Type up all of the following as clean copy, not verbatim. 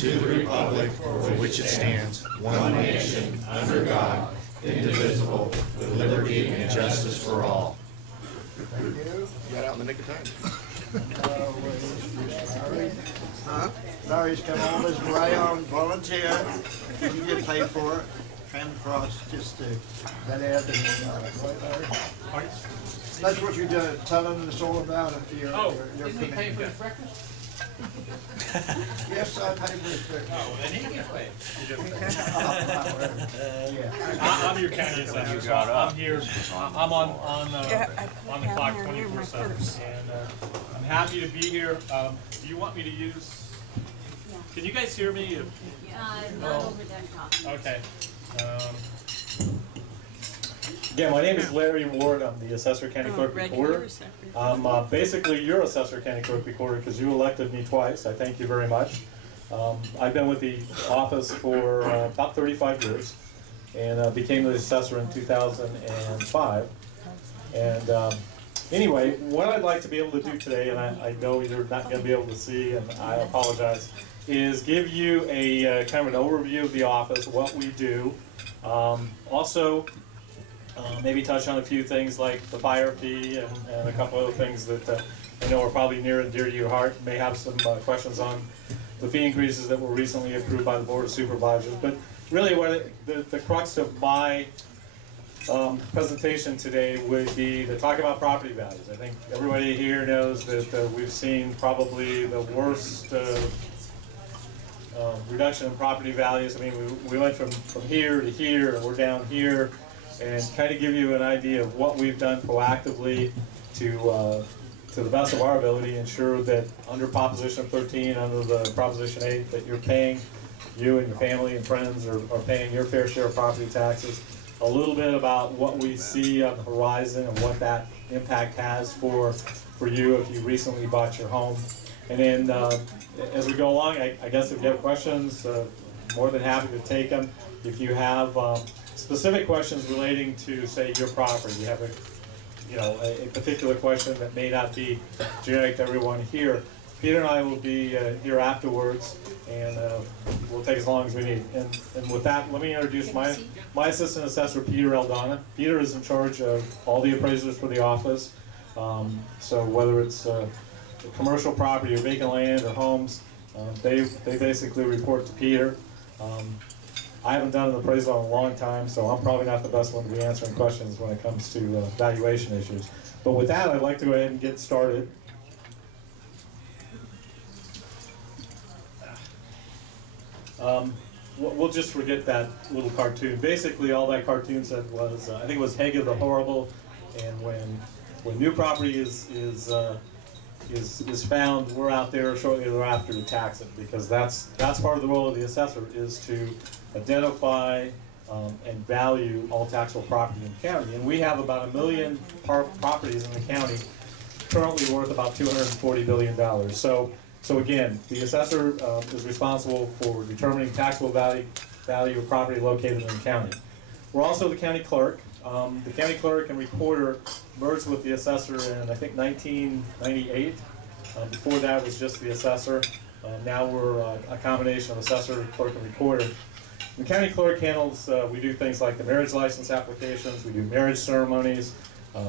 to the republic for which it stands, one nation, under God, indivisible, with liberty and justice for all. Thank you. You got out in the nick of time. Larry's come all this way on volunteer. You get paid for it. Came across just to that ad. That's what you're doing, telling us all about it. Didn't he pay for his breakfast? Yes, I paid for his breakfast. Oh, then he gets paid. Yeah. I'm your county assessor. So I'm here. I'm on the clock 24/7, and I'm happy to be here. Do you want me to use? Can you guys hear me? Not over that top. Okay. Again, my name is Larry Ward. I'm the Assessor County Clerk Recorder. I'm basically your Assessor County Clerk Recorder because you elected me twice. I thank you very much. I've been with the office for about 35 years and became the assessor in 2005. And anyway, what I'd like to be able to do today, and I know you're not going to be able to see, and I apologize, is give you a kind of an overview of the office, what we do. Also, maybe touch on a few things like the fire fee and a couple other things that I know are probably near and dear to your heart. You may have some questions on the fee increases that were recently approved by the Board of Supervisors. But really what the crux of my presentation today would be to talk about property values. I think everybody here knows that we've seen probably the worst reduction in property values. I mean, we went from here to here, and we're down here, and kind of give you an idea of what we've done proactively to the best of our ability, ensure that under Proposition 13, under the Proposition 8, that you're paying, you and your family and friends are paying your fair share of property taxes. A little bit about what we see on the horizon and what that impact has for you if you recently bought your home. And then as we go along, I guess if you have questions, more than happy to take them. If you have specific questions relating to, say, your property, you have a particular question that may not be generic to everyone here, Peter and I will be here afterwards, and we'll take as long as we need. And with that, let me introduce my assistant assessor, Peter Aldana. Peter is in charge of all the appraisers for the office. So whether it's commercial property or vacant land or homes, they basically report to Peter. I haven't done an appraisal in a long time, so I'm probably not the best one to be answering questions when it comes to valuation issues. But with that, I'd like to go ahead and get started. We'll just forget that little cartoon. Basically, all that cartoon said was, I think it was Haga the Horrible, and when new property is found, we're out there shortly thereafter to tax it, because that's part of the role of the assessor, is to identify and value all taxable property in the county. And we have about 1 million properties in the county, currently worth about $240 billion. So again, the assessor is responsible for determining taxable value of property located in the county. We're also the county clerk. The county clerk and recorder merged with the assessor in, I think, 1998. Before that was just the assessor. Now we're a combination of assessor, clerk, and recorder. The county clerk handles, we do things like the marriage license applications, we do marriage ceremonies,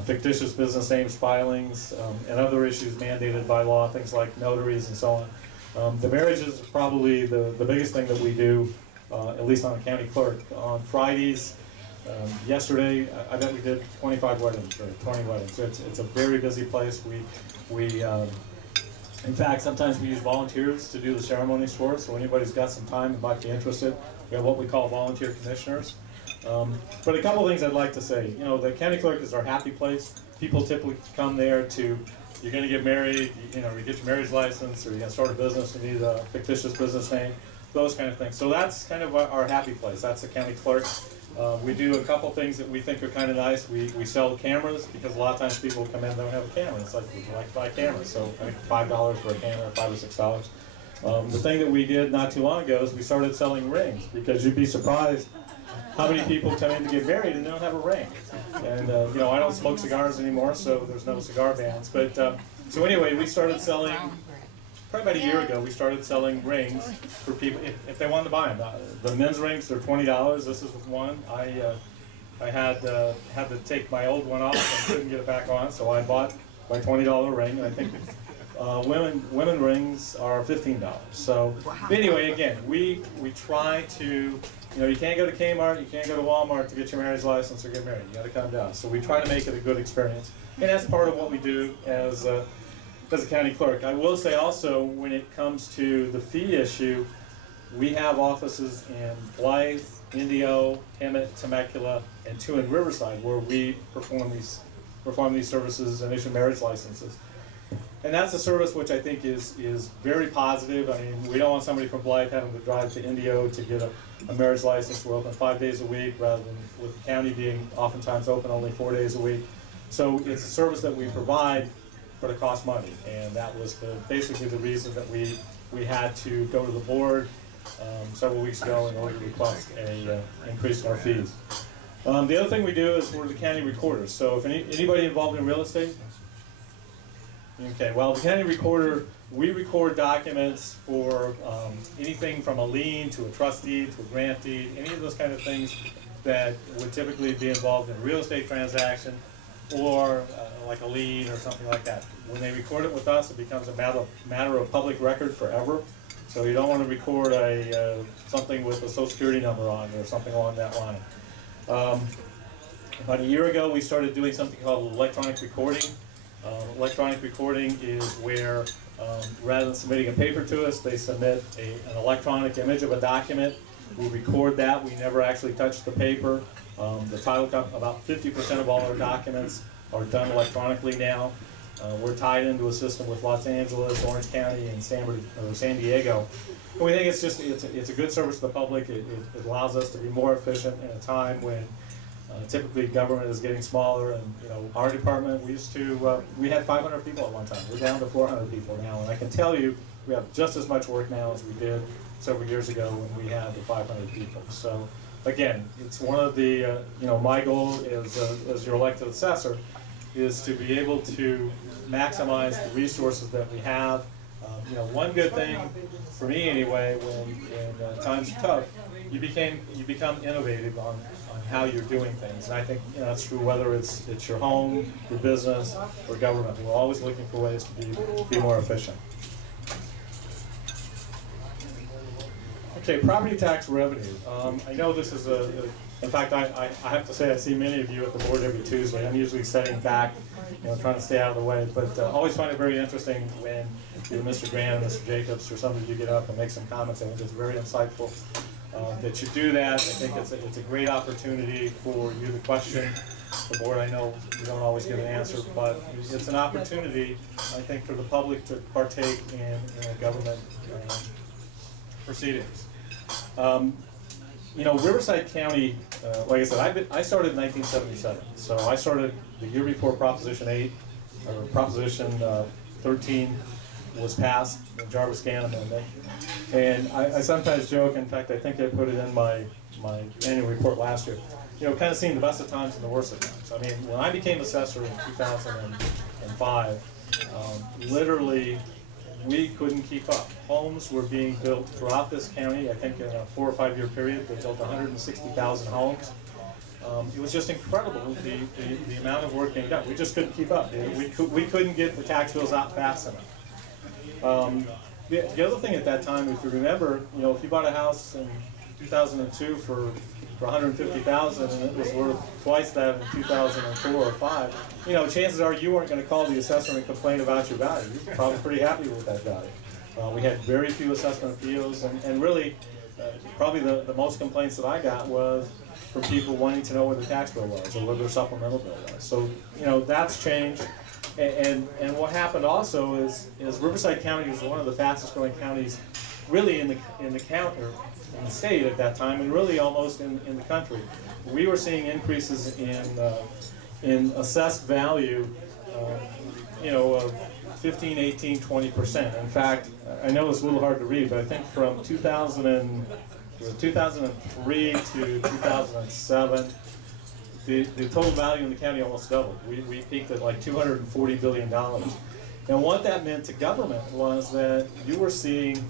fictitious business names filings, and other issues mandated by law, things like notaries and so on. The marriage is probably the biggest thing that we do, at least on the county clerk. On Fridays, yesterday, I bet we did 25 weddings, or 20 weddings. It's a very busy place. In fact, sometimes we use volunteers to do the ceremonies for us, so anybody's got some time and might be interested, we have what we call volunteer commissioners. But a couple things I'd like to say. The county clerk is our happy place. People typically come there you're going to get married, you get your marriage license, or you're going to start a business, you need a fictitious business name, those kind of things. So that's kind of our happy place. That's the county clerk. We do a couple things that we think are kind of nice. We sell cameras, because a lot of times people come in and don't have a camera. It's like, would you like to buy cameras? So I think $5 for a camera, $5 or $6. The thing that we did not too long ago is we started selling rings, because you'd be surprised how many people come in to get married and they don't have a ring. And I don't smoke cigars anymore, so there's no cigar bans. But so anyway, we started selling probably about a year ago, we started selling rings for people if they wanted to buy them. The men's rings, they're $20. This is one. I had to take my old one off and couldn't get it back on, so I bought my $20 ring. And I think women rings are $15. So anyway, again, we try to, you can't go to Kmart, you can't go to Walmart to get your marriage license or get married. You got to come down. So we try to make it a good experience, and that's part of what we do as a county clerk. I will say also, when it comes to the fee issue, we have offices in Blythe, Indio, Hemet, Temecula, and 2 in Riverside, where we perform these services and issue marriage licenses. And that's a service which I think is very positive. I mean, we don't want somebody from Blythe having to drive to Indio to get a marriage license. We're open 5 days a week, rather than with the county being oftentimes open only 4 days a week. So it's a service that we provide, but it costs money, and that was basically the reason that we had to go to the board several weeks ago in order to request an increase in our fees. The other thing we do is we're the county recorders. So if anybody involved in real estate? Okay, well, the county recorder, we record documents for anything from a lien to a trust deed to a grant deed, any of those kind of things that would typically be involved in a real estate transaction, or like a lien or something like that. When they record it with us, it becomes a matter of public record forever. So you don't want to record something with a Social Security number on it or something along that line. About a year ago, we started doing something called electronic recording. Electronic recording is where, rather than submitting a paper to us, they submit an electronic image of a document. We record that. We never actually touch the paper. The title company, about 50% of all our documents are done electronically now. We're tied into a system with Los Angeles, Orange County, and San Diego. And we think it's a good service to the public. It allows us to be more efficient in a time when typically government is getting smaller. And our department, we had 500 people at one time. We're down to 400 people now, and I can tell you we have just as much work now as we did several years ago when we had the 500 people. So again, it's one of the my goal as your elected assessor is to be able to maximize the resources that we have. One good thing for me anyway, when times are tough, you become innovative on how you're doing things. And I think that's true whether it's your home, your business, or government. We're always looking for ways to be more efficient. Okay, property tax revenue. I know this is in fact, I have to say I see many of you at the board every Tuesday. I'm usually sitting back, trying to stay out of the way, but always find it very interesting when either Mr. Grant or Mr. Jacobs or some of you get up and make some comments. I think it's very insightful that you do that. I think it's a great opportunity for you to question the board. I know you don't always get an answer, but it's an opportunity, I think, for the public to partake in government proceedings. Riverside County, like I said, I started in 1977. So I started the year before Proposition 8, or Proposition 13 was passed, the Jarvis-Gann Amendment. And I sometimes joke, in fact, I think I put it in my annual report last year, kind of seeing the best of times and the worst of times. I mean, when I became assessor in 2005, literally, we couldn't keep up. Homes were being built throughout this county. I think in a 4 or 5 year period, they built 160,000 homes. It was just incredible, the amount of work being done. We just couldn't keep up. We couldn't get the tax bills out fast enough. The other thing at that time, if you remember, if you bought a house in 2002 for $150,000 and it was worth twice that in 2004 or 5, chances are you weren't going to call the assessor and complain about your value. You're probably pretty happy with that value. We had very few assessment appeals, and really, probably the most complaints that I got was from people wanting to know what the tax bill was or what their supplemental bill was. So, that's changed. And what happened also is Riverside County was one of the fastest growing counties really in the county, or in the state at that time, and really almost in the country. We were seeing increases in assessed value, of 15, 18, 20%. In fact, I know it's a little hard to read, but I think from 2003 to 2007, the total value in the county almost doubled. We peaked at like $240 billion. And what that meant to government was that you were seeing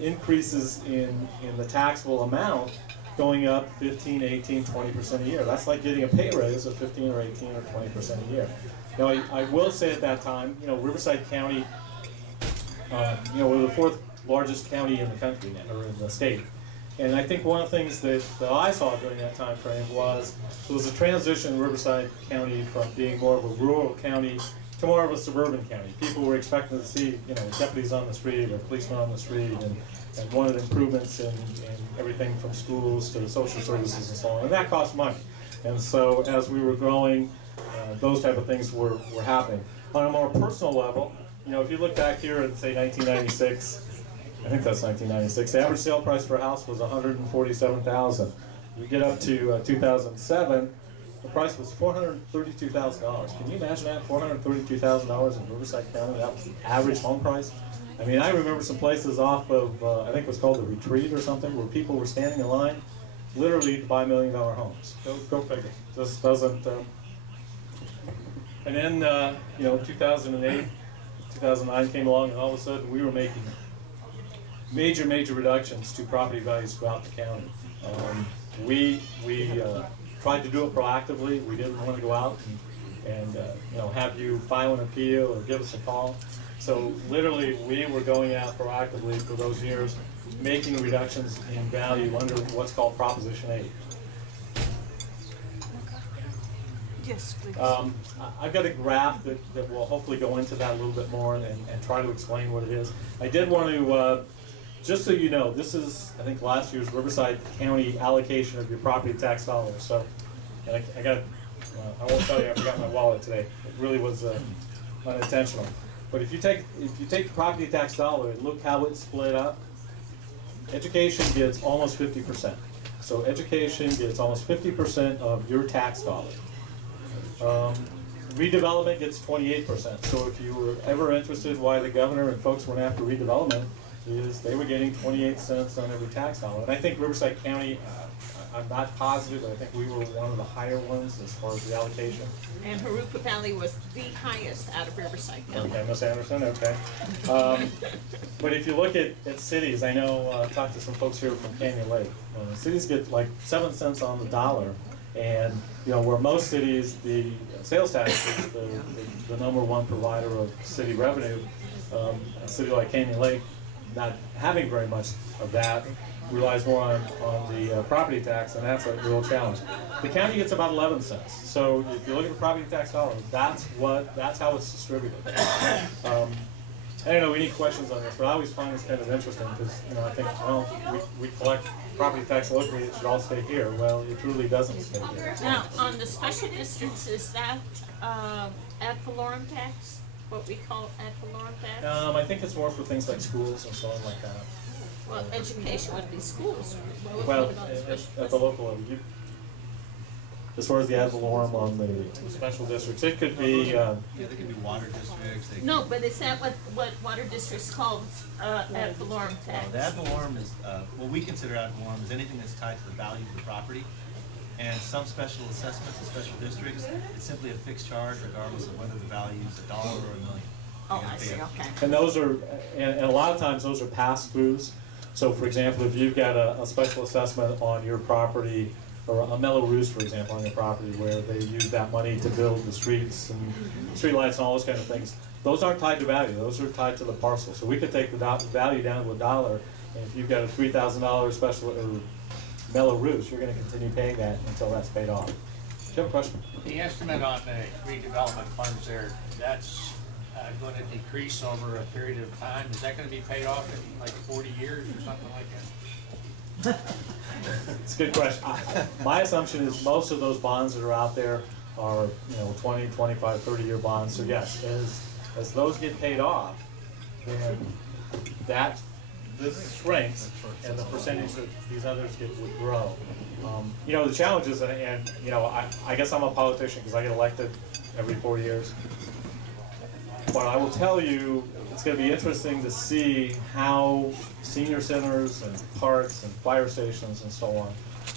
increases in the taxable amount going up 15, 18, 20% a year. That's like getting a pay raise of 15 or 18 or 20% a year. Now, I will say at that time, Riverside County, we're the 4th largest county in the country now, or in the state. And I think one of the things that I saw during that time frame was there was a transition in Riverside County from being more of a rural county to more of a suburban county. People were expecting to see, deputies on the street or policemen on the street, and wanted improvements in everything from schools to social services and so on. And that cost money. And so as we were growing, those type of things were happening. On a more personal level, if you look back here at, say, 1996, I think that's 1996, the average sale price for a house was $147,000. You get up to 2007, the price was $432,000. Can you imagine that? $432,000 in Riverside County, that was the average home price? I mean, I remember some places off of, I think it was called the Retreat or something, where people were standing in line literally to buy $1 million homes. Go figure. Just doesn't. And then, 2008, 2009 came along, and all of a sudden we were making major reductions to property values throughout the county. We tried to do it proactively. We didn't want to go out and have you file an appeal or give us a call. So literally, we were going out proactively for those years, making reductions in value under what's called Proposition 8. Yes, please. I've got a graph that will hopefully go into that a little bit more and try to explain what it is. I did want to, just so you know, this is, I think, last year's Riverside County allocation of your property tax dollars. So, and I won't tell you, I forgot my wallet today. It really was unintentional. But if you take the property tax dollar and look how it's split up, education gets almost 50%. So education gets almost 50% of your tax dollar. Redevelopment gets 28%. So if you were ever interested why the governor and folks went after redevelopment, is they were getting 28 cents on every tax dollar. And I think Riverside County, I'm not positive, but I think we were one of the higher ones as far as the allocation. And Haruka Valley was the highest out of Riverside County. Okay, Ms. Anderson, okay. But if you look at cities, I know, I talked to some folks here from Canyon Lake. Cities get like 7 cents on the dollar. And where most cities, the sales tax is the #1 provider of city revenue, a city like Canyon Lake, not having very much of that, relies more on the property tax, and that's a real challenge. The county gets about 11 cents. So if you look at the property tax dollars, that's how it's distributed. I don't know any questions on this, but I always find this kind of interesting because I think, well, we collect property tax locally, it should all stay here. Well, it truly doesn't stay here. Now, on the special districts, is that ad valorem tax? What we call ad valorem tax? I think it's more for things like schools and so on like that. Well, education would be schools. Well, What about special at the local level, as far as the ad valorem on the special districts, it could be. Yeah, they could be water districts. No, but is that what water districts call ad valorem tax? The ad valorem is, what we consider ad valorem is anything that's tied to the value of the property. And some special assessments in special districts, it's simply a fixed charge regardless of whether the value is $1 or $1 million. Oh, I see, okay. And those are, and a lot of times those are pass-throughs. So for example, if you've got a special assessment on your property, or a mellow roost, for example, on your property where they use that money to build the streets and streetlights and all those kind of things, those aren't tied to value, those are tied to the parcel. So we could take the value down to $1, and if you've got a $3,000 special or mellow roost, you're going to continue paying that until that's paid off. Do you have a question? The estimate on the redevelopment funds there, that's going to decrease over a period of time. Is that going to be paid off in like 40 years or something like that? It's a good question. My assumption is most of those bonds that are out there are 20, 25, 30-year bonds. So yes, as those get paid off, then this shrinks, and the percentage that these others get would grow. The challenge is, and I guess I'm a politician because I get elected every 4 years. But I will tell you, it's going to be interesting to see how senior centers and parks and fire stations and so on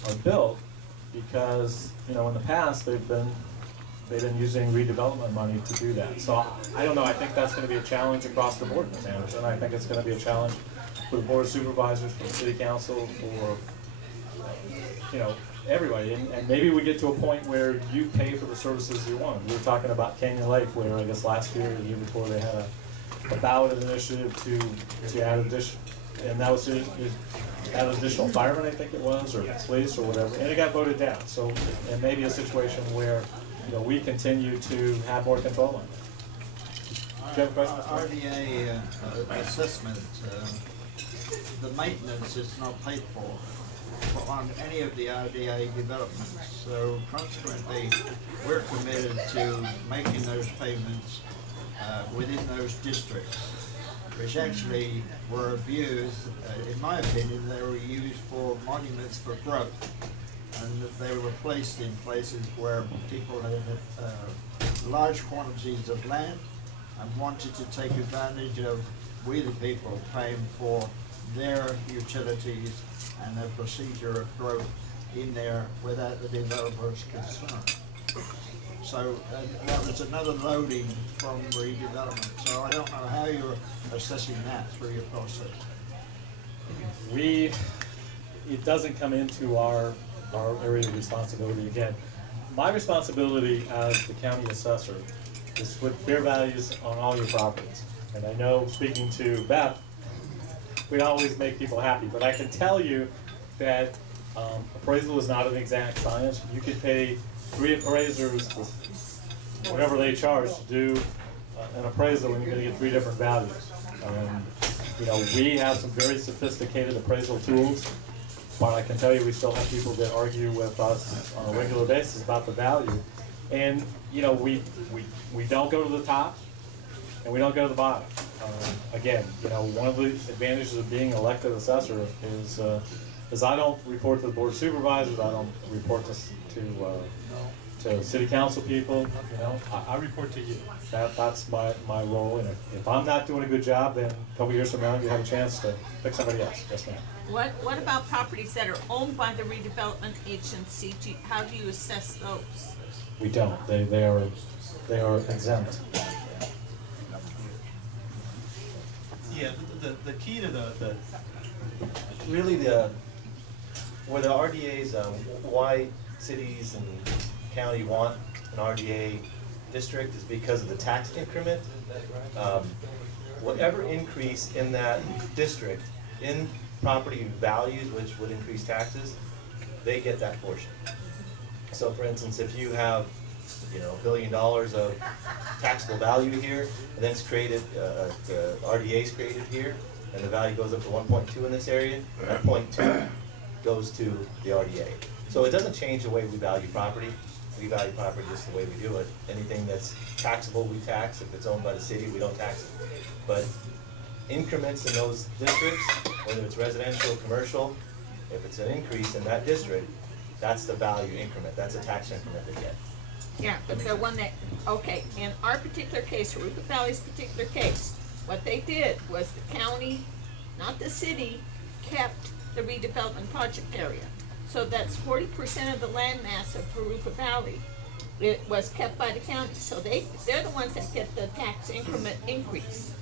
are built, because in the past they've been they've been using redevelopment money to do that. So I don't know, I think that's gonna be a challenge across the board, Ms. Anderson. I think it's gonna be a challenge for the board of supervisors, for the city council, for, you know, everybody. And maybe we get to a point where you pay for the services you want. We were talking about Canyon Lake, where I guess last year, or the year before, they had a ballot initiative to add addition, and that was add additional firemen, I think it was, or police or whatever, and it got voted down. So it may be a situation where, you know, we continue to have more control on it. Do you have a question? RDA assessment, the maintenance is not paid for on any of the RDA developments. So consequently, we're committed to making those payments within those districts, which actually were abused. In my opinion, they were used for monuments for growth, and that they were placed in places where people had large quantities of land and wanted to take advantage of we the people paying for their utilities and their procedure of growth in there without the developer's concern. So that was another loading from redevelopment. So I don't know how you're assessing that through your process. It doesn't come into our area of responsibility. Again, my responsibility as the county assessor is to put fair values on all your properties. And I know, speaking to Beth, we don't always make people happy, but I can tell you that appraisal is not an exact science. You could pay 3 appraisers whatever they charge to do an appraisal, and you're going to get 3 different values. You know, we have some very sophisticated appraisal tools, but I can tell you we still have people that argue with us on a regular basis about the value. And you know, we don't go to the top, and we don't go to the bottom. Again, you know, one of the advantages of being an elected assessor is I don't report to the board of supervisors. I don't report to city council people. You know, I report to you. That's my role. And if I'm not doing a good job, then a couple years from now you have a chance to pick somebody else. Yes, ma'am. What about properties that are owned by the redevelopment agency? How do you assess those? We don't. They are exempt. Yeah, the key to where the RDAs, why cities and county want an RDA district is because of the tax increment. Whatever increase in that district in property values, which would increase taxes, they get that portion. So for instance, if you have, you know, $1 billion of taxable value here, and then it's created, the RDA is created here, and the value goes up to 1.2 in this area, that 0.2 goes to the RDA. So it doesn't change the way we value property. We value property just the way we do it. Anything that's taxable, we tax. If it's owned by the city, we don't tax it. But increments in those districts, whether it's residential, commercial, if it's an increase in that district, that's the value increment. That's a tax increment they get. Yeah, but the one that, okay, in our particular case, Riverside Valley's particular case, what they did was the county, not the city, kept the redevelopment project area. So that's 40% of the land mass of Riverside Valley. It was kept by the county, so they're the ones that get the tax increment increase.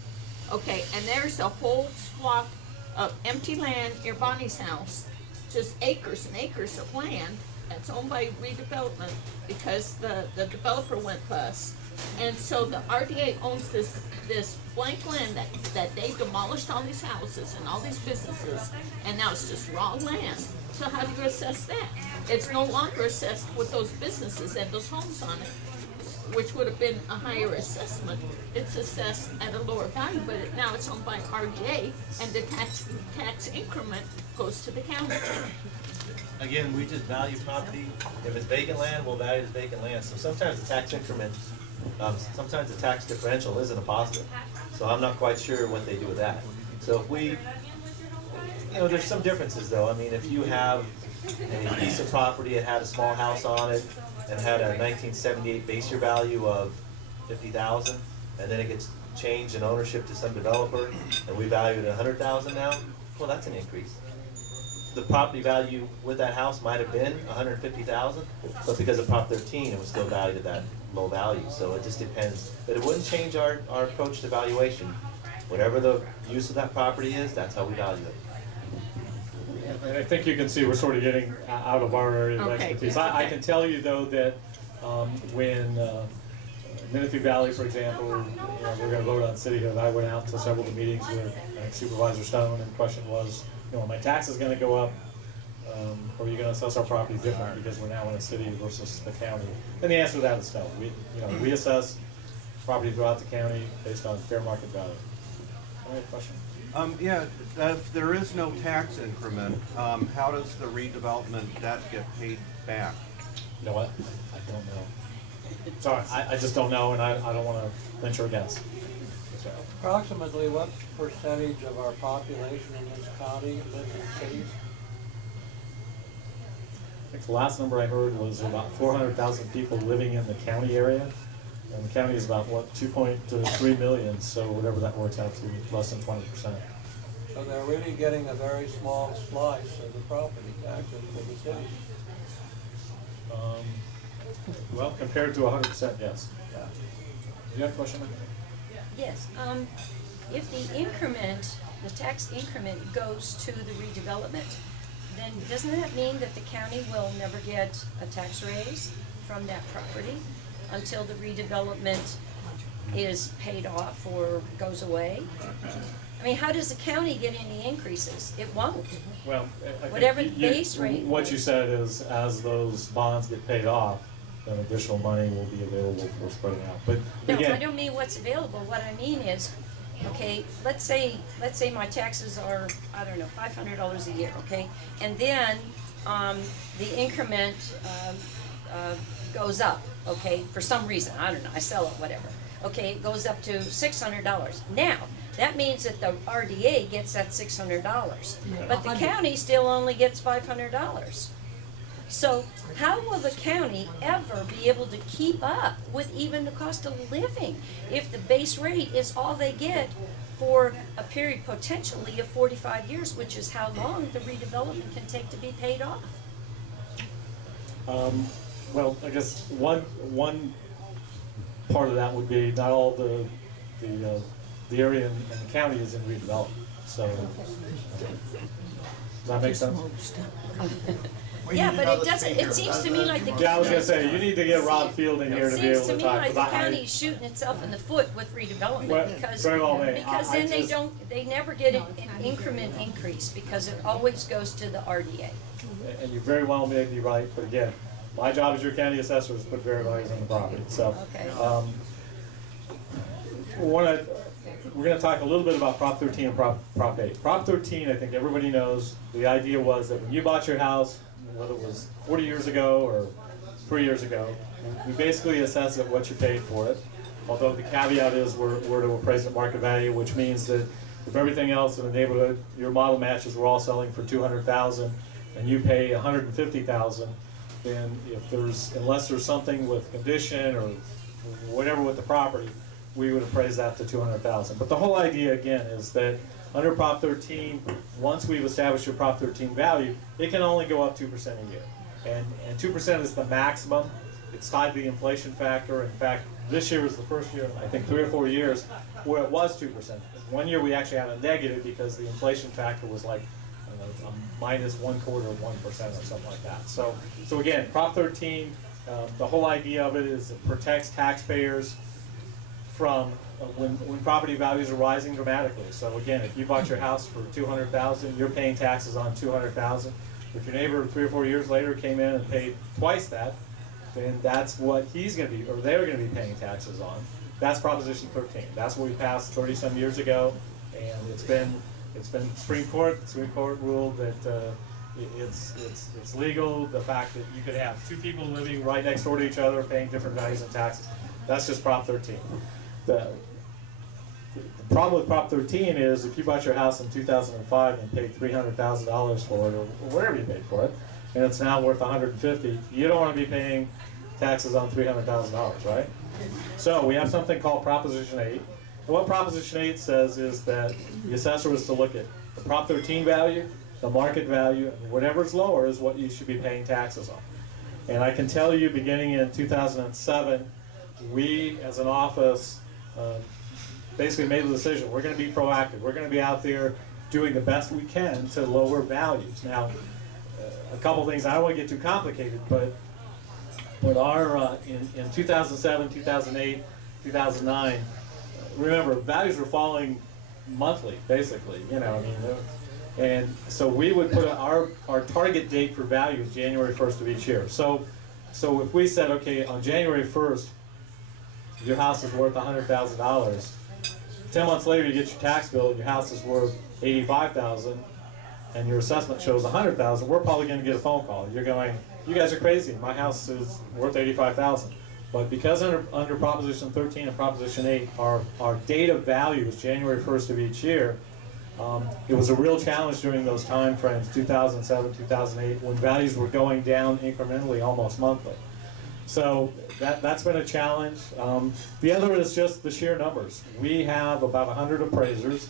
Okay, and there's a whole swath of empty land near Bonnie's house, just acres and acres of land that's owned by redevelopment because the developer went bust. And so the RDA owns this blank land that they demolished all these houses and all these businesses, and now it's just raw land. So how do you assess that? It's no longer assessed with those businesses and those homes on it, which would have been a higher assessment. It's assessed at a lower value, but now it's owned by RDA, and the tax increment goes to the county. Again, we just value property. If it's vacant land, we'll value it as vacant land. So sometimes the tax increment, sometimes the tax differential isn't a positive. So I'm not quite sure what they do with that. So if we, you know, there's some differences though. I mean, if you have a piece of property that had a small house on it and had a 1978 base year value of $50,000, and then it gets changed in ownership to some developer, and we value it at $100,000 now, well, that's an increase. The property value with that house might have been $150,000, but because of Prop 13, it was still valued at low value. So it just depends. But it wouldn't change our approach to valuation. Whatever the use of that property is, that's how we value it. And I think you can see we're sort of getting out of our area of Okay, expertise. yeah, I can tell you though that when Menifee Valley, for example, we're going to vote on City Hill. I went out to several of the meetings with Supervisor Stone, and the question was, are my taxes going to go up, or are you going to assess our property different because we're now in a city versus the county? And the answer to that is no. We assess property throughout the county based on fair market value. All right, question? Yeah, if there is no tax increment, how does the redevelopment debt get paid back? You know what? I don't know. Sorry, I just don't know, and I don't want to venture a guess. Approximately what percentage of our population in this county lives in cities? I think the last number I heard was about 400,000 people living in the county area. And the county is about, what, 2.3 million, so whatever that works out to, less than 20%. So they're really getting a very small slice of the property taxes for the city. Well, compared to 100%, yes. Yeah. You have a question? Yes, if the increment, the tax increment goes to the redevelopment, then doesn't that mean that the county will never get a tax raise from that property until the redevelopment is paid off or goes away? I mean, how does the county get any increases? It won't. Well, I Whatever think the base rate what you said is, as those bonds get paid off, then additional money will be available for spreading out. But No, again, I don't mean what's available. What I mean is, okay, let's say my taxes are, I don't know, $500 a year, okay? And then the increment goes up, okay, for some reason. I don't know, I sell it, whatever. Okay, it goes up to $600. Now, that means that the RDA gets that $600, but the county still only gets $500. So how will the county ever be able to keep up with even the cost of living if the base rate is all they get for a period potentially of 45 years, which is how long the redevelopment can take to be paid off? well, I guess one part of that would be not all the area in the county is in redevelopment. So does that make sense? We Yeah, need but another it doesn't, speaker. it seems to me like the Yeah, I was county, gonna say, you need to get Rob Field in here to be able seems to to me talk. like the 'cause county is shooting itself in the foot with Well, redevelopment because, very well may. because I then they just- don't, they never get an increment increase because it always goes to the RDA. And you very well may be right, but again, my job as your county assessor is to put fair values on the property, so. Okay. We're gonna talk a little bit about Prop 13 and Prop 8. Prop 13, I think everybody knows, the idea was that when you bought your house, whether it was 40 years ago or 3 years ago, we basically assess at what you paid for it. Although the caveat is we're to appraise at market value, which means that if everything else in the neighborhood, your model matches, we're all selling for $200,000, and you pay $150,000, then unless there's something with condition or whatever with the property, we would appraise that to $200,000. But the whole idea, again, is that under Prop 13, once we've established your Prop 13 value, it can only go up 2% a year. And 2% is the maximum. It's tied to the inflation factor. In fact, this year was the first year in, I think, 3 or 4 years where it was 2%. One year we actually had a negative because the inflation factor was like a minus 1/4 of 1% or something like that. So again, Prop 13, the whole idea of it is it protects taxpayers from when property values are rising dramatically. So again, if you bought your house for $200,000, you're paying taxes on $200,000. If your neighbor 3 or 4 years later came in and paid twice that, then that's what he's going to be, or they're going to be paying taxes on. That's Proposition 13. That's what we passed 30-some years ago, and it's been Supreme Court. The Supreme Court ruled that it's legal. The fact that you could have 2 people living right next door to each other paying different values in taxes. That's just Prop 13. The problem with Prop 13 is if you bought your house in 2005 and paid $300,000 for it, or whatever you paid for it, and it's now worth $150,000, you don't want to be paying taxes on $300,000, right? So we have something called Proposition 8. And what Proposition 8 says is that the assessor was to look at the Prop 13 value, the market value, and whatever's lower is what you should be paying taxes on. And I can tell you, beginning in 2007, we as an office basically made the decision, we're going to be proactive. We're going to be out there doing the best we can to lower values. Now, a couple things, I don't want to get too complicated, but our, in 2007, 2008, 2009, remember, values were falling monthly, basically, you know, I mean, and so we would put our target date for value is January 1st of each year. So if we said, okay, on January 1st, your house is worth $100,000, 10 months later you get your tax bill and your house is worth $85,000, and your assessment shows $100,000, we're probably going to get a phone call. You're going, you guys are crazy, my house is worth $85,000. But because under Proposition 13 and Proposition 8, our date of value is January 1st of each year, it was a real challenge during those time frames, 2007, 2008, when values were going down incrementally almost monthly. So that's been a challenge. The other is just the sheer numbers. We have about 100 appraisers,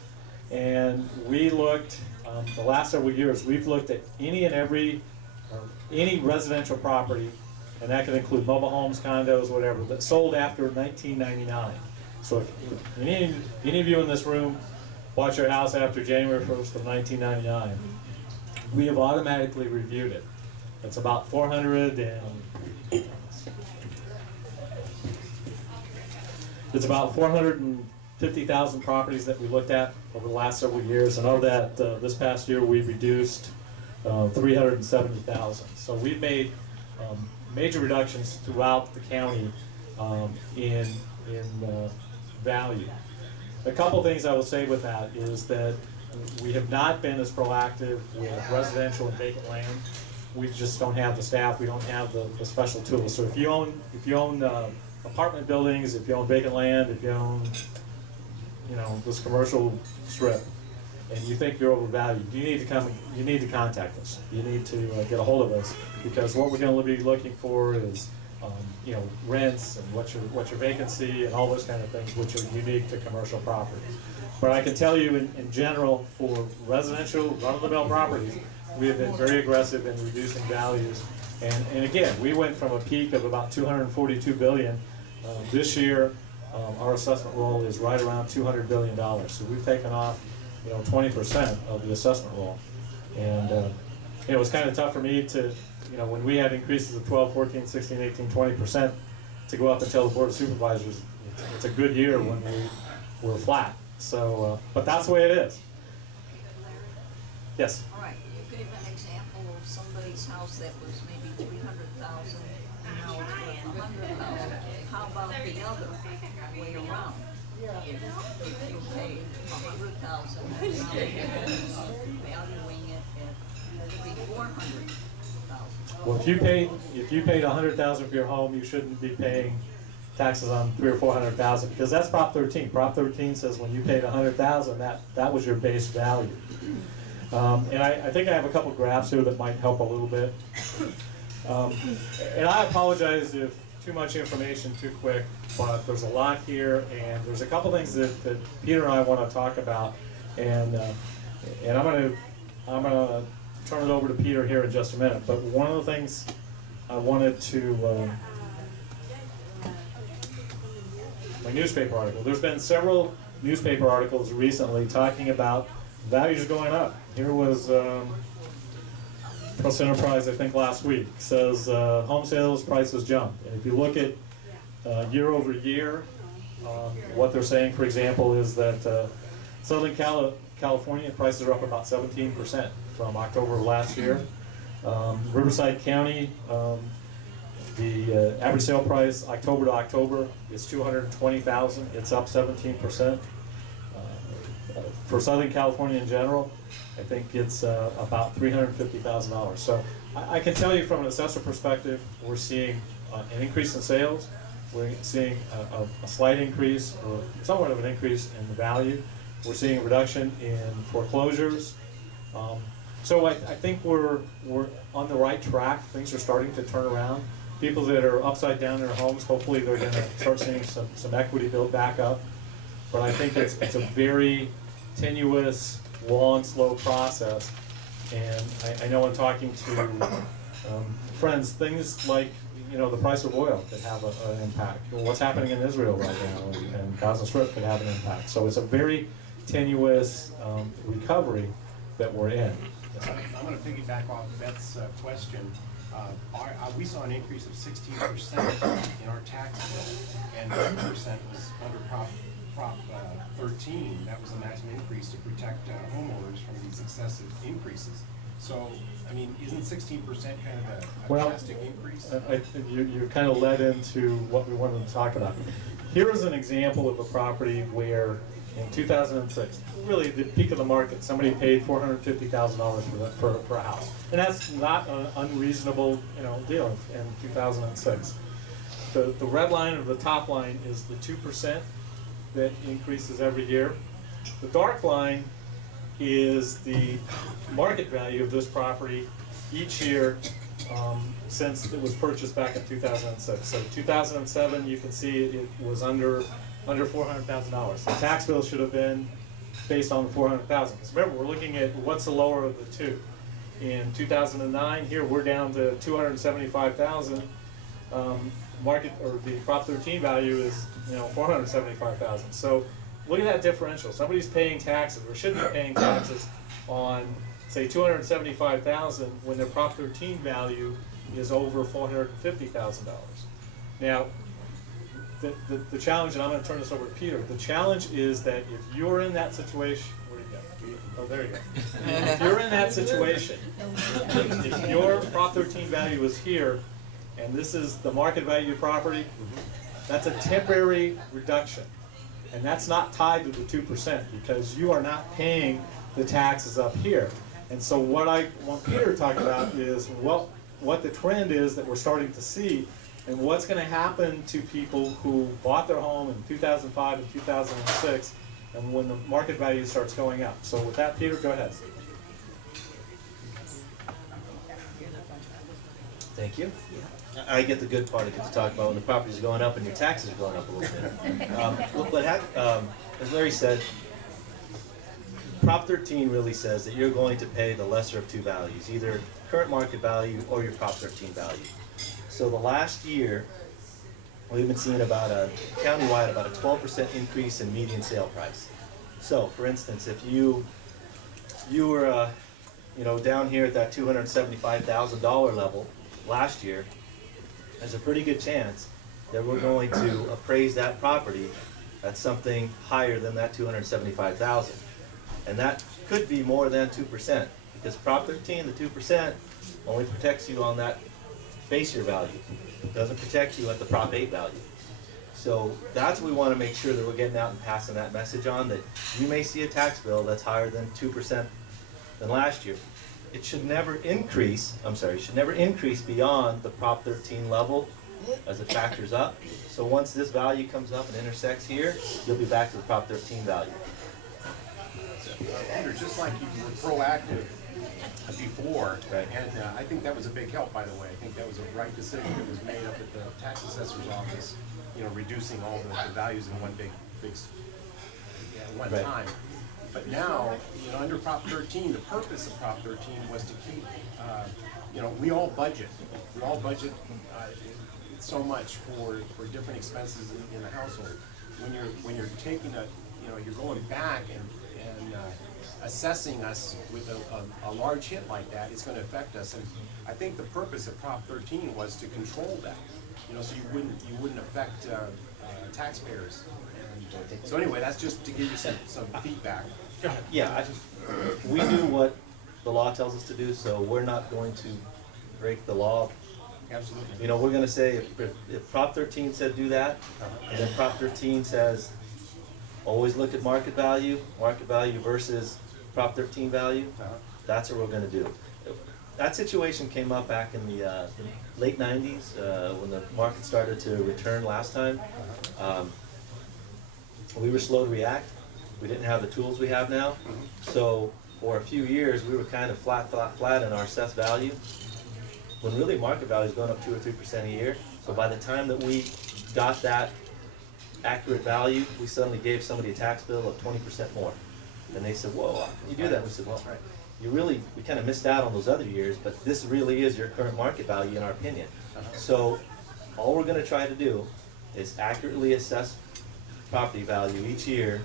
and we looked, the last several years, we've looked at any and every, any residential property, and that can include mobile homes, condos, whatever, that sold after 1999. So if any of you in this room bought your house after January 1st of 1999, we have automatically reviewed it. It's about 450,000 properties that we looked at over the last several years, and of that, this past year we reduced 370,000. So we've made major reductions throughout the county in value. A couple things I will say with that is that we have not been as proactive with residential and vacant land. We just don't have the staff. We don't have the special tools. So if you own apartment buildings, if you own vacant land, if you own, you know, this commercial strip, and you think you're overvalued, you need to come. You need to contact us. You need to get a hold of us, because what we're going to be looking for is, you know, rents and what's your vacancy and all those kind of things, which are unique to commercial properties. But I can tell you, in general, for residential run-of-the-mill properties, we have been very aggressive in reducing values. And again, we went from a peak of about $242 billion. This year, our assessment roll is right around $200 billion. So we've taken off, you know, 20% of the assessment roll. And it was kind of tough for me to, you know, when we had increases of 12, 14, 16, 18, 20%, to go up and tell the Board of Supervisors it's a good year when we're flat. So, but that's the way it is. Yes? All right, you gave an example of somebody's house that was maybe $300,000, and now it's worth $100,000. How about the other way around? If you paid $100,000, and now you're valuing it at maybe $400,000. Well, if you paid $100,000 for your home, you shouldn't be paying taxes on $300,000 or $400,000, because that's Prop 13. Prop 13 says when you paid $100,000, that was your base value. And I think I have a couple graphs here that might help a little bit. And I apologize if too much information too quick, but there's a lot here, and there's a couple things that Peter and I want to talk about, and I'm gonna turn it over to Peter here in just a minute. But one of the things I wanted to my newspaper article. There's been several newspaper articles recently talking about values going up. Here was Press Enterprise, I think last week, says home sales prices jumped. And if you look at year over year, what they're saying, for example, is that Southern California prices are up about 17% from October of last year. Riverside County, the average sale price October to October is $220,000. It's up 17%. For Southern California in general, I think it's about $350,000. So I can tell you from an assessor perspective, we're seeing an increase in sales. We're seeing a slight increase, or somewhat of an increase in the value. We're seeing a reduction in foreclosures. So I think we're on the right track. Things are starting to turn around. People that are upside down in their homes, hopefully they're going to start seeing some equity build back up. But I think it's a very tenuous, long, slow process. And I know in talking to friends, things like, you know, the price of oil could have an impact. What's happening in Israel right now and Gaza Strip could have an impact. So it's a very tenuous recovery that we're in. I'm going to piggyback off Beth's question. We saw an increase of 16% in our tax bill, and 2% was under Prop 13. That was the maximum increase to protect homeowners from these excessive increases. So, I mean, isn't 16% kind of a drastic increase? You kind of led into what we wanted to talk about. Here is an example of a property where in 2006, really the peak of the market, somebody paid $450,000 for a house. And that's not an unreasonable, you know, deal in 2006. The red line or the top line is the 2% that increases every year. The dark line is the market value of this property each year since it was purchased back in 2006. So 2007, you can see it was under $400,000. The tax bill should have been based on the $400,000. Because remember, we're looking at what's the lower of the two. In 2009, here we're down to $275,000. Market or the Prop 13 value is, you know, $475,000. So look at that differential. Somebody's paying taxes or should be paying taxes on, say, $275,000 when their Prop 13 value is over $450,000. Now, the challenge, and I'm going to turn this over to Peter, the challenge is that if you're in that situation, where do you go? Oh, there you go. If you're in that situation, if your Prop 13 value is here, and this is the market value of your property, that's a temporary reduction. And that's not tied to the 2% because you are not paying the taxes up here. And so what I want Peter to talk about is what the trend is that we're starting to see and what's going to happen to people who bought their home in 2005 and 2006 and when the market value starts going up. So with that, Peter, go ahead. Thank you. I get the good part. I get to talk about when the property's going up and your taxes are going up a little bit. As Larry said, Prop 13 really says that you're going to pay the lesser of two values, either current market value or your Prop 13 value. So the last year, we've been seeing about countywide about a 12% increase in median sale price. So, for instance, if you were down here at that $275,000 level last year, there's a pretty good chance that we're going to appraise that property at something higher than that $275,000. And that could be more than 2%, because Prop 13, the 2%, only protects you on that base year value. It doesn't protect you at the Prop 8 value. So that's what we want to make sure that we're getting out and passing that message on, that you may see a tax bill that's higher than 2% than last year. It should never increase, beyond the Prop 13 level as it factors up. So once this value comes up and intersects here, you'll be back to the Prop 13 value. Andrew, just like you were proactive before, right. And I think that was a big help, by the way. I think that was a right decision that was made up at the tax assessor's office, reducing all the values in one one right. time. But now, under Prop 13, the purpose of Prop 13 was to keep, we all budget. We all budget so much for different expenses in the household. When you're taking you're going back and assessing us with a large hit like that, it's going to affect us. And I think the purpose of Prop 13 was to control that, so you wouldn't affect taxpayers. And so anyway, that's just to give you some feedback. Yeah, we do what the law tells us to do, so we're not going to break the law. Absolutely. We're going to say if Prop 13 said do that, and then Prop 13 says always look at market value versus Prop 13 value, that's what we're going to do. That situation came up back in the late 90s when the market started to return last time. We were slow to react. We didn't have the tools we have now. So for a few years, we were kind of flat in our assessed value, when really market value is going up 2 or 3% a year. So by the time that we got that accurate value, we suddenly gave somebody a tax bill of 20% more. And they said, whoa, how can you do that? And we said, well, we kind of missed out on those other years, but this really is your current market value in our opinion. So all we're gonna try to do is accurately assess property value each year,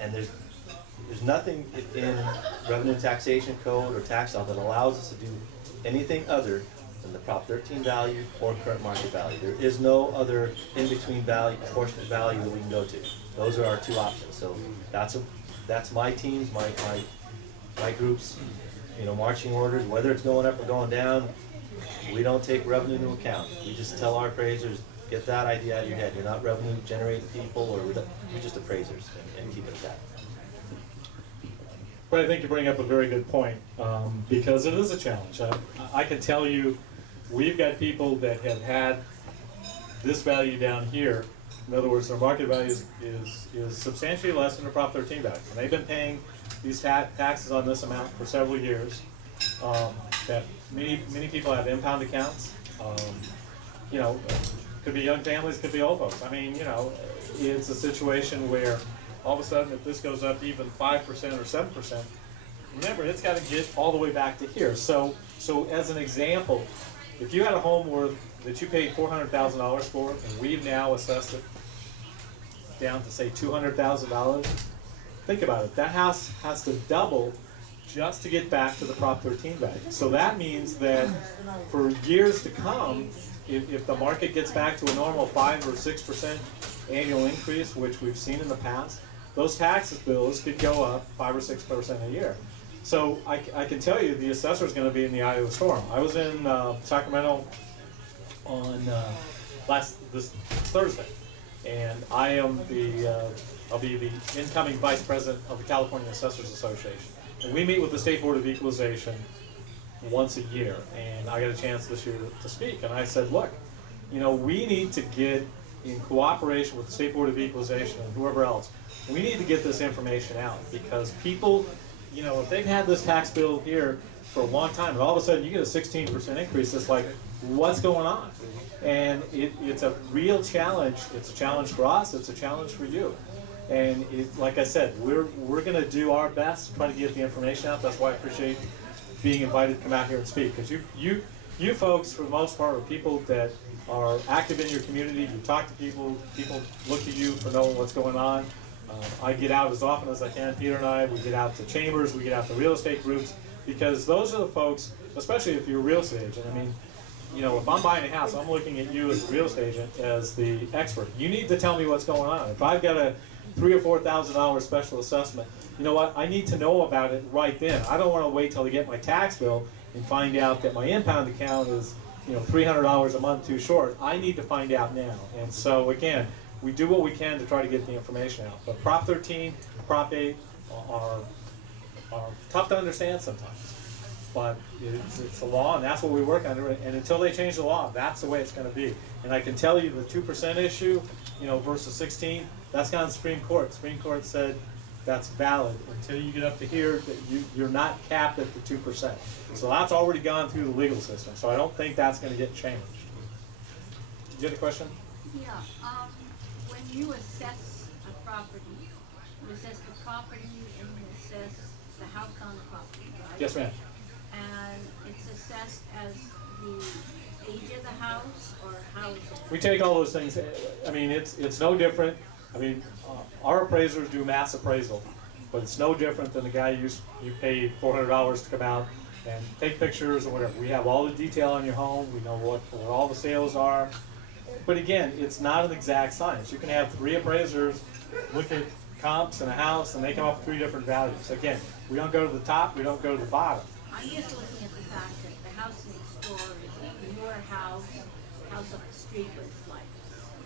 and there's nothing in revenue taxation code or tax law that allows us to do anything other than the Prop 13 value or current market value. There is no other in-between value, proportionate value that we can go to. Those are our two options. So that's my teams, my groups, you know, marching orders, whether it's going up or going down. We don't take revenue into account. We just tell our appraisers, get that idea out of your head. You're not revenue generating people, or we're just appraisers, and keep it at that. But I think you bring up a very good point, because it is a challenge. I can tell you, we've got people that have had this value down here. In other words, their market value is substantially less than the Prop 13 value. And they've been paying these taxes on this amount for several years. That many people have impound accounts. You know, could be young families, could be old folks. I mean, you know, it's a situation where all of a sudden, if this goes up even 5% or 7%, remember, it's got to get all the way back to here. So as an example, if you had a home that you paid $400,000 for, and we've now assessed it down to say $200,000, think about it. That house has to double just to get back to the Prop 13 value. So that means that for years to come, if the market gets back to a normal 5 or 6% annual increase, which we've seen in the past, those taxes bills could go up 5 or 6% a year. So I can tell you, the assessor is going to be in the eye of the storm. I was in Sacramento on this Thursday, and I'll be the incoming vice president of the California Assessors Association. And we meet with the State Board of Equalization once a year, and I got a chance this year to speak. And I said, look, you know, we need to get in cooperation with the State Board of Equalization and whoever else, we need to get this information out, because people, you know, if they've had this tax bill here for a long time, and all of a sudden you get a 16% increase, it's like, what's going on? And it's a real challenge. It's a challenge for us. It's a challenge for you. And like I said, we're going to do our best to try to get the information out. That's why I appreciate being invited to come out here and speak, because you folks, for the most part, are people that are active in your community. You talk to people. People look to you for knowing what's going on. I get out as often as I can. Peter and I, we get out to chambers, we get out to real estate groups, because those are the folks, especially if you're a real estate agent. I mean, you know, if I'm buying a house, I'm looking at you as a real estate agent as the expert. You need to tell me what's going on. If I've got a $3,000 or $4,000 special assessment, you know what? I need to know about it right then. I don't want to wait till I get my tax bill and find out that my impound account is, you know, $300 a month too short. I need to find out now. And so again, we do what we can to try to get the information out. But Prop 13, Prop 8 are tough to understand sometimes. But it's a law, and that's what we work under. And until they change the law, that's the way it's going to be. And I can tell you the 2% issue, you know, versus 16, that's gone to the Supreme Court. Supreme Court said that's valid until you get up to here. That you're not capped at the 2%. So that's already gone through the legal system. So I don't think that's going to get changed. You have a question? Yeah. When you assess a property, you assess the property and you assess the house on the property, right? Yes, ma'am. And it's assessed as the age of the house, or how is it? We take all those things. I mean, it's no different. I mean, our appraisers do mass appraisal, but it's no different than the guy you paid $400 to come out and take pictures or whatever. We have all the detail on your home. We know what all the sales are. But again, it's not an exact science. You can have 3 appraisers look at comps in a house, and they come up with 3 different values. Again, we don't go to the top. We don't go to the bottom. I'm just looking at the fact that the house next door is your house up the street was like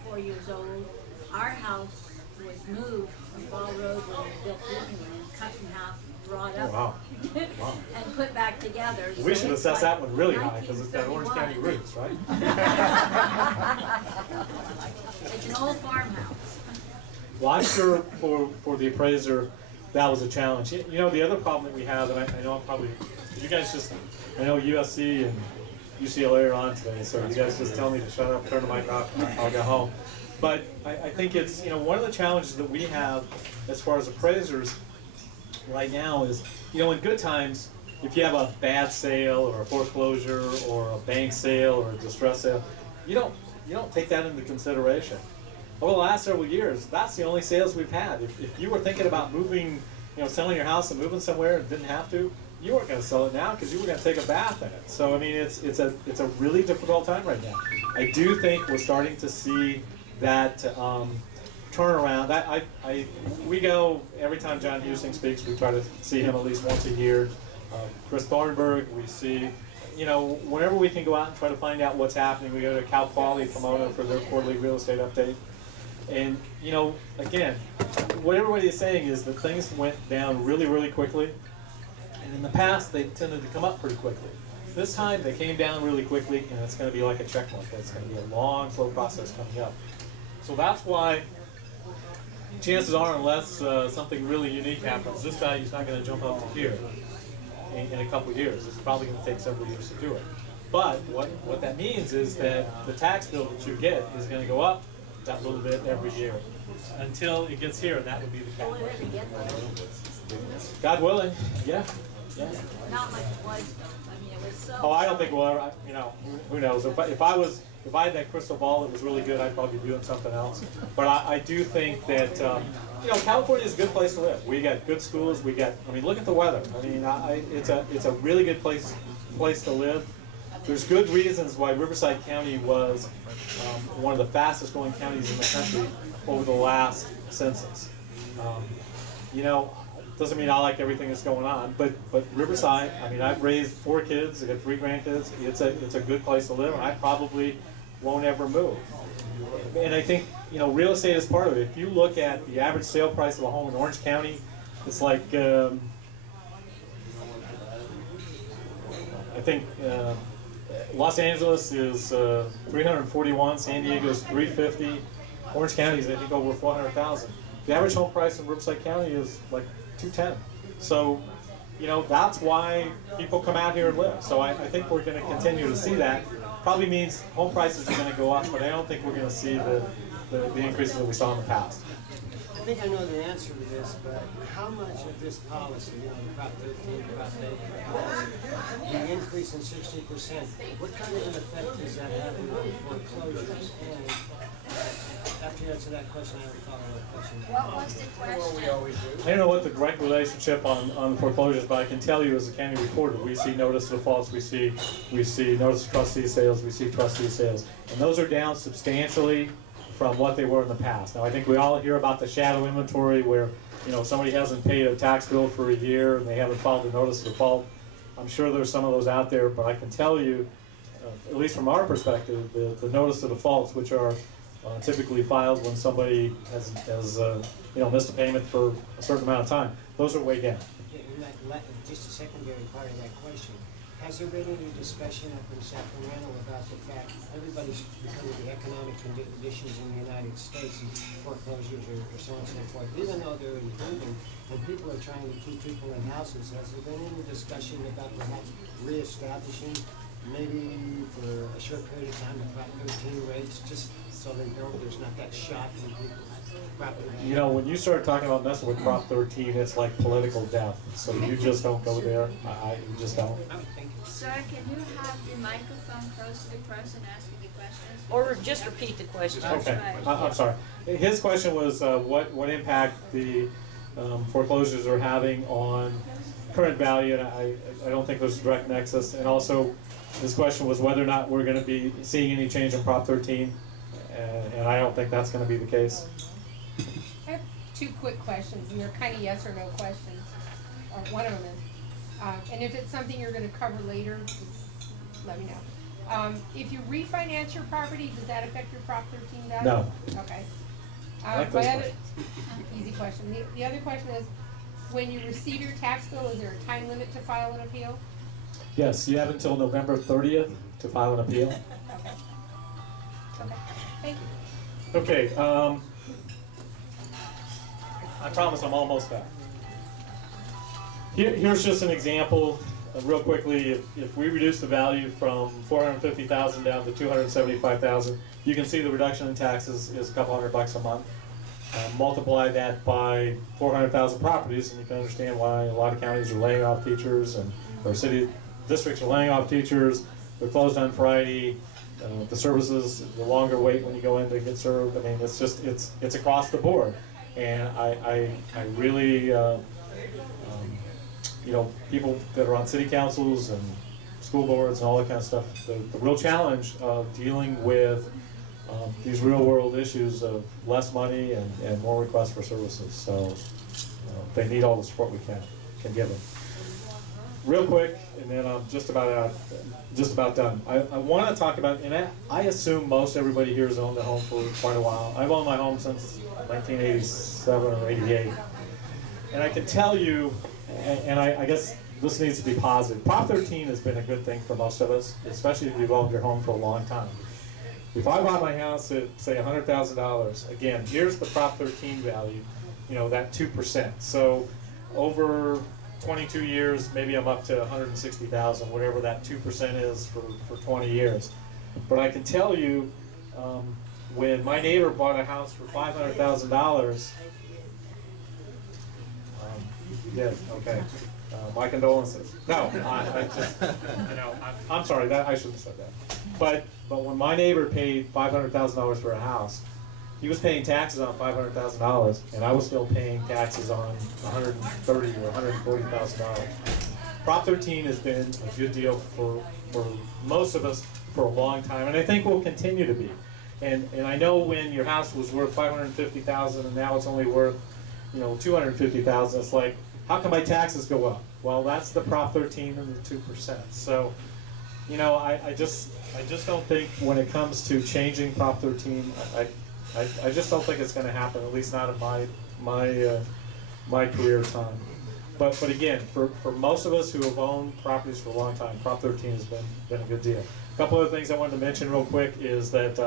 4 years old. Our house was moved from Ball Road when we built Disneyland, cut in half, brought up, Wow. Wow. and put back together. We So should it's assess like that one really high, because it's got Orange 1931. County roots, right? It's an old farmhouse. Well, I'm sure for the appraiser, that was a challenge. You know, the other problem that we have, and I know I'm probably, you guys just, I know USC and UCLA are on today, so you guys just tell me to shut up, turn the mic off, I'll go home. But I think it's, you know, one of the challenges that we have as far as appraisers right now is, you know, in good times, if you have a bad sale or a foreclosure or a bank sale or a distress sale, you don't take that into consideration. Over the last several years, that's the only sales we've had. If you were thinking about moving, selling your house and moving somewhere and didn't have to, you weren't going to sell it now because you were going to take a bath in it. So I mean, it's a really difficult time right now. I do think we're starting to see that turnaround. We go every time John Husing speaks. We try to see him at least once a year. Chris Thornburg, we see. Whenever we can go out and try to find out what's happening, we go to Cal Quality Pomona for their quarterly real estate update. And, again, what everybody is saying is that things went down really, really quickly. And in the past, they tended to come up pretty quickly. This time, they came down really quickly, and it's going to be like a check mark. It's going to be a long, slow process coming up. So that's why chances are, unless something really unique happens, this value's not going to jump up to here in a couple of years. It's probably going to take several years to do it. But what that means is that the tax bill that you get is going to go up that little bit every year until it gets here, and that would be the cap. Will it ever get there? God willing, yeah. Not like it was though. I mean, it was so. Oh, I don't think we'll ever. Who knows? If I had that crystal ball that was really good, I'd probably be doing something else. But I do think that California is a good place to live. We got good schools. Look at the weather. I mean, it's a really good place to live. There's good reasons why Riverside County was one of the fastest growing counties in the country over the last census. Doesn't mean I like everything that's going on, but Riverside, I've raised 4 kids, I got 3 grandkids. It's a good place to live, and I probably won't ever move. And I think, real estate is part of it. If you look at the average sale price of a home in Orange County, it's like, I think Los Angeles is 341, San Diego is 350, Orange County is I think over 400,000. The average home price in Riverside County is like 210. So, that's why people come out here and live. So I think we're going to continue to see that. Probably means home prices are going to go up, but I don't think we're going to see the increases that we saw in the past. I think I know the answer to this, but how much of this policy, the Prop 13, Prop 8 policy, the increase in 60%, what kind of an effect does that have on foreclosures? And after you answer that question, I have a follow-up question. What was the question? I don't know what the direct relationship on foreclosures, but I can tell you as a county recorder, we see notice of defaults, we see notice of trustee sales, we see trustee sales, and those are down substantially from what they were in the past. Now, I think we all hear about the shadow inventory where, somebody hasn't paid a tax bill for a year and they haven't filed a notice of default. I'm sure there's some of those out there, but I can tell you, at least from our perspective, the notice of defaults, which are typically filed when somebody has missed a payment for a certain amount of time, those are way down. Just a secondary part of that question. Has there been any discussion up in Sacramento about the fact everybody's because of the economic conditions in the United States and foreclosures or so on and so forth, even though they're improving and people are trying to keep people in houses, has there been any discussion about perhaps reestablishing maybe for a short period of time the Prop 13 rates just so there's not that shock in people's property? When you start talking about messing with Prop 13, it's like political death. So you just don't go there. You just don't. Sir, can you have the microphone close to the person asking the questions? Or just repeat the question. Okay, I'm sorry. His question was what impact the foreclosures are having on current value, and I don't think there's a direct nexus. And also, his question was whether or not we're going to be seeing any change in Prop 13, and I don't think that's going to be the case. I have 2 quick questions, and they're kind of yes or no questions. Or one of them is. And if it's something you're going to cover later, just let me know. If you refinance your property, does that affect your Prop 13 value? No. Okay. I like those questions. Easy question. The other question is, when you receive your tax bill, is there a time limit to file an appeal? Yes, you have until November 30th to file an appeal. Okay. Okay. Thank you. Okay. I promise I'm almost back. Here's just an example, real quickly. If we reduce the value from $450,000 down to $275,000, you can see the reduction in taxes is a couple $100 a month. Multiply that by 400,000 properties, and you can understand why a lot of counties are laying off teachers, or city districts are laying off teachers. They're closed on Friday. the services, the longer wait when you go in to get served. I mean, it's just, it's across the board. And I really, you know, people that are on city councils and school boards and all that kind of stuff, the real challenge of dealing with these real world issues of less money and more requests for services. So they need all the support we can give them. Real quick, and then I'm just about done. I want to talk about, and I assume most everybody here has owned a home for quite a while. I've owned my home since 1987 or 88. And I can tell you, and I guess this needs to be positive, Prop 13 has been a good thing for most of us, especially if you've owned your home for a long time. If I bought my house at, say, $100,000, again, here's the Prop 13 value, you know, that 2%. So over 22 years, maybe I'm up to 160,000, whatever that 2% is for 20 years. But I can tell you, when my neighbor bought a house for $500,000, he did, okay. My condolences. No, I just, you know, I'm sorry, that I shouldn't have said that. But when my neighbor paid $500,000 for a house, he was paying taxes on $500,000, and I was still paying taxes on $130,000 or $140,000. Prop 13 has been a good deal for most of us for a long time, and I think will continue to be. And I know when your house was worth $550,000 and now it's only worth, you know, $250,000, it's like, how can my taxes go up? Well, that's the Prop 13 and the 2%. So, you know, I just don't think when it comes to changing Prop 13, I just don't think it's going to happen, at least not in my career time. But again, for most of us who have owned properties for a long time, Prop 13 has been a good deal. A couple other things I wanted to mention real quick is that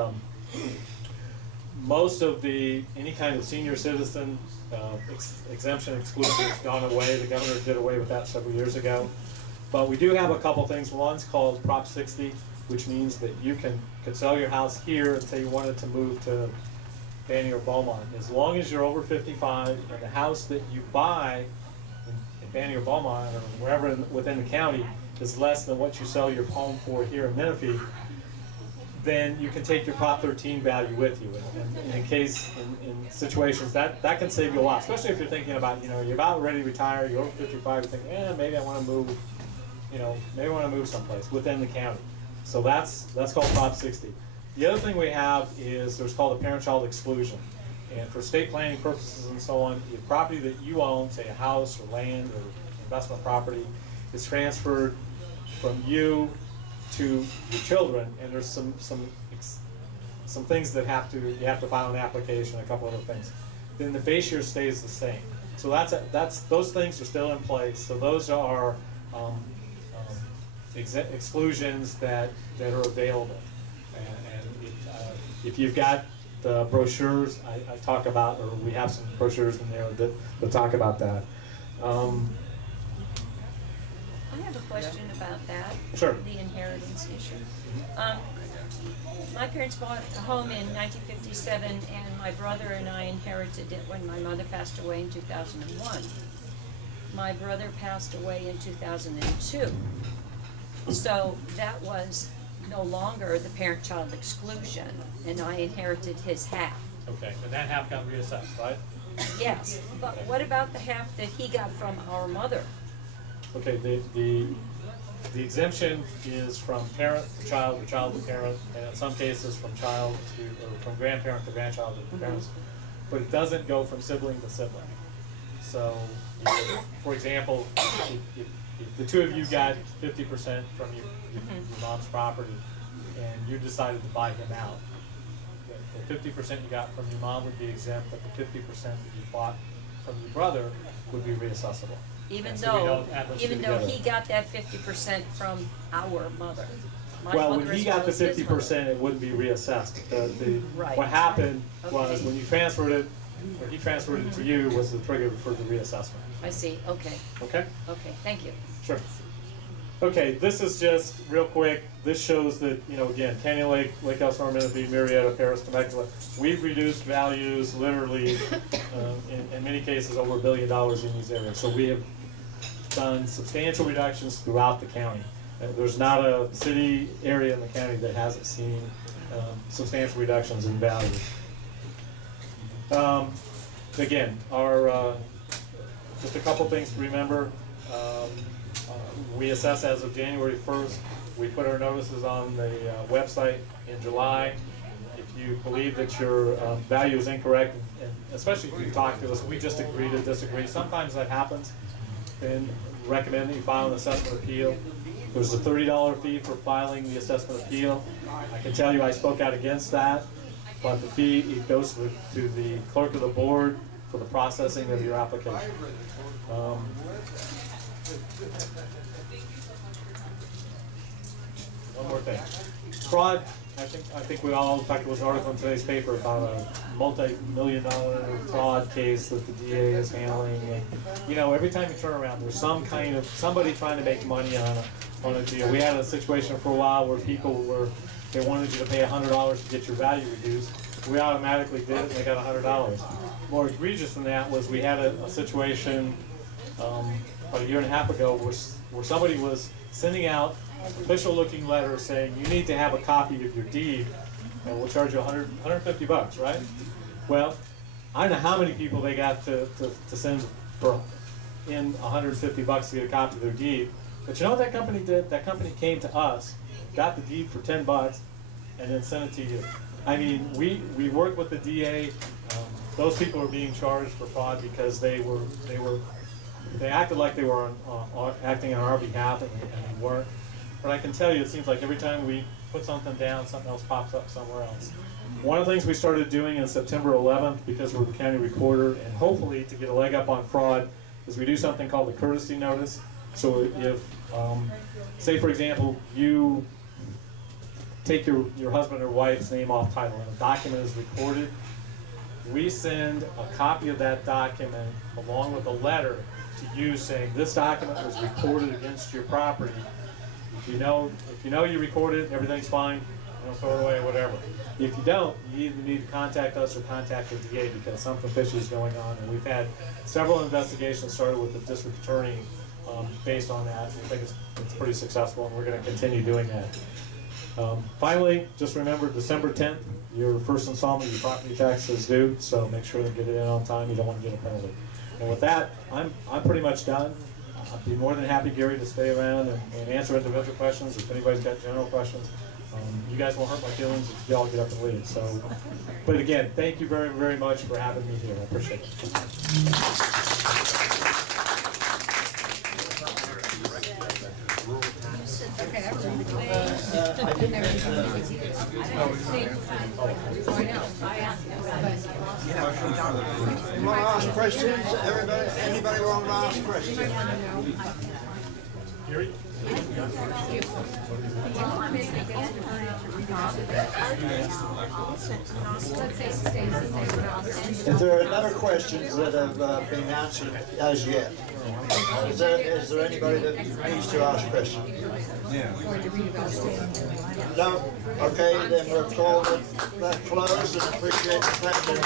most of any kind of senior citizen exemption exclusion has gone away. The governor did away with that several years ago. But we do have a couple things. One's called Prop 60, which means that you could sell your house here and say you wanted to move to Banning or Beaumont. As long as you're over 55 and the house that you buy in Banning or Beaumont or wherever within the county is less than what you sell your home for here in Menifee, then you can take your Prop 13 value with you. And in situations, that can save you a lot, especially if you're thinking about, you know, you're about ready to retire, you're over 55, you're thinking, maybe I want to move, you know, maybe I want to move someplace within the county. So that's called Prop 60. The other thing we have is there's called a parent-child exclusion. And for estate planning purposes and so on, the property that you own, say a house or land or investment property, is transferred from you to your children, and there's some things that you have to file an application, a couple other things. Then the base year stays the same. So those things are still in place. So those are exclusions that are available. And if you've got the brochures, I talk about, or we have some brochures in there that talk about that. I have a question about that. Sure. The inheritance issue. My parents bought a home in 1957, and my brother and I inherited it when my mother passed away in 2001. My brother passed away in 2002. So that was no longer the parent-child exclusion, and I inherited his half. Okay, and that half got reassessed, right? Yes, but what about the half that he got from our mother? Okay, the exemption is from parent to child or child to parent, and in some cases from child to, or from grandparent to grandchild to parents, but it doesn't go from sibling to sibling. So, for example, if the two of you got 50% from your mom's property, and you decided to buy him out, the 50% you got from your mom would be exempt, but the 50% that you bought from your brother would be reassessable. Even so though he got that 50% from our mother. Well, when he got the 50%, it wouldn't be reassessed. Right. What happened was when you transferred it, or he transferred it to you, was the trigger for the reassessment. I see. Okay. Okay? Okay, thank you. Sure. Okay, this is just real quick. This shows that, you know, again, Canyon Lake, Lake Elsinore, Menifee, Marietta, Paris, Temecula, we've reduced values literally, in many cases, over $1 billion in these areas. So we have done substantial reductions throughout the county. There's not a city area in the county that hasn't seen substantial reductions in value. Again, just a couple things to remember. We assess as of January 1st. We put our notices on the website in July. If you believe that your value is incorrect, and especially if you talk to us, we just agree to disagree. Sometimes that happens, and recommend that you file an assessment appeal. There's a $30 fee for filing the assessment appeal. I can tell you I spoke out against that, but the fee, it goes to the clerk of the board for the processing of your application. One more thing. Fraud, I think we all, in fact, there was an article in today's paper about a multi-million-dollar fraud case that the DA is handling. And, you know, every time you turn around, there's some kind of, somebody trying to make money on a deal. We had a situation for a while where people they wanted you to pay $100 to get your value reduced. We automatically did it and they got $100. More egregious than that was we had a situation about a year and a half ago where somebody was sending out official-looking letter saying you need to have a copy of your deed, and we'll charge you $150, right? Well, I don't know how many people they got to send in $150 to get a copy of their deed, but you know what that company did? That company came to us, got the deed for $10, and then sent it to you. I mean, we worked with the DA. Those people are being charged for fraud because they acted like they were acting on our behalf, and they weren't. But I can tell you, it seems like every time we put something down, something else pops up somewhere else. One of the things we started doing on September 11th, because we're the county recorder, and hopefully to get a leg up on fraud, is we do something called the courtesy notice. So if, say for example, you take your husband or wife's name off title and a document is recorded, we send a copy of that document along with a letter to you saying this document was recorded against your property. If you know you recorded it, everything's fine, throw it away or whatever. If you don't, you either need to contact us or contact the DA because something fishy is going on. And we've had several investigations started with the district attorney based on that. We think it's pretty successful, and we're going to continue doing that. Finally, just remember December 10th, your first installment of your property tax is due, so make sure to get it in on time. You don't want to get a penalty. And with that, I'm pretty much done. I'd be more than happy, Gary, to stay around and answer individual questions. If anybody's got general questions, you guys won't hurt my feelings if y'all get up and leave. So, but again, thank you very, very much for having me here. I appreciate it. You want to ask questions? Anybody want to ask questions? Gary? If there are no other questions that have been answered as yet, is there anybody that needs to ask questions? No? Okay, then we'll call that closed and appreciate the fact that